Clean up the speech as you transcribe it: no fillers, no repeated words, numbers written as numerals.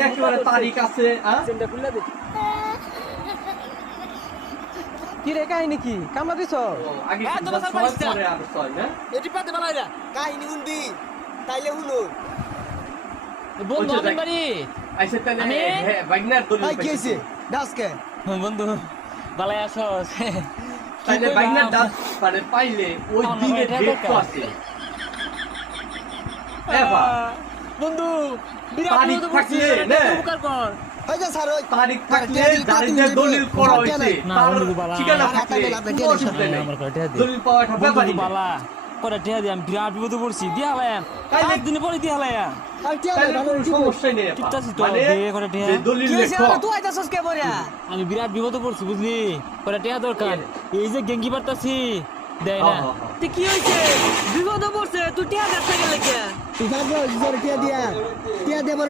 একেবারে তারিখ আছে। কি রে কাহিনী কি কামলা দিছ? আগে পরে আর ছয় না এটি পাতে বালাইরা কাহিনী শুনবি তাইলে শুনো বন্ধু আমি বাড়ি আইসে তাহলে হ্যাঁ বাইনার দলিল কি হইছে দাসকে বন্ধু বালাই আসস তাইলে বাইনার দাঁত মানে পাইলে ওই দিনে ডেট তো আছে। এবার বন্ধু বিরাট তারিখ বিপদে থাকলে পড়ছি, নে। উপকার কর। ওই যে স্যার ওই তারিখ থাকলে যাদের যে দলিল করা হয়েছে না, তার বন্ধু বালা। ঠিকানা থাকলে কোনো অসুবিধা নেই। আমার কয়টা দে। দলিল পাওয়াটা বন্ধু ব্যাপারই না। বালা করে টিয়া দিয়ে আমি বিরাট বিপদে পড়ছি দিয়া হলাম তাইলে- 5 দিন পরে দিয়া হলাম আর টিয়া তাহলে ভালো কোনো সমস্যাই নেই আপা। টিপটাছি তো, মানে দে করে টিয়া। যে দলিল কি হইছে লেখক তুই আইতাছস কে বরিয়া? আমি বিরাট বিপদে পড়ছি বুঝলি করে টিয়া দরকার এই যে গেঙ্গি পারতাছি দেয় না তুই কি হইছে? বিপদে পড়ছে তুই টিয়া দেখতে গেলে কে? তুই যাবো টিয়া দিয়া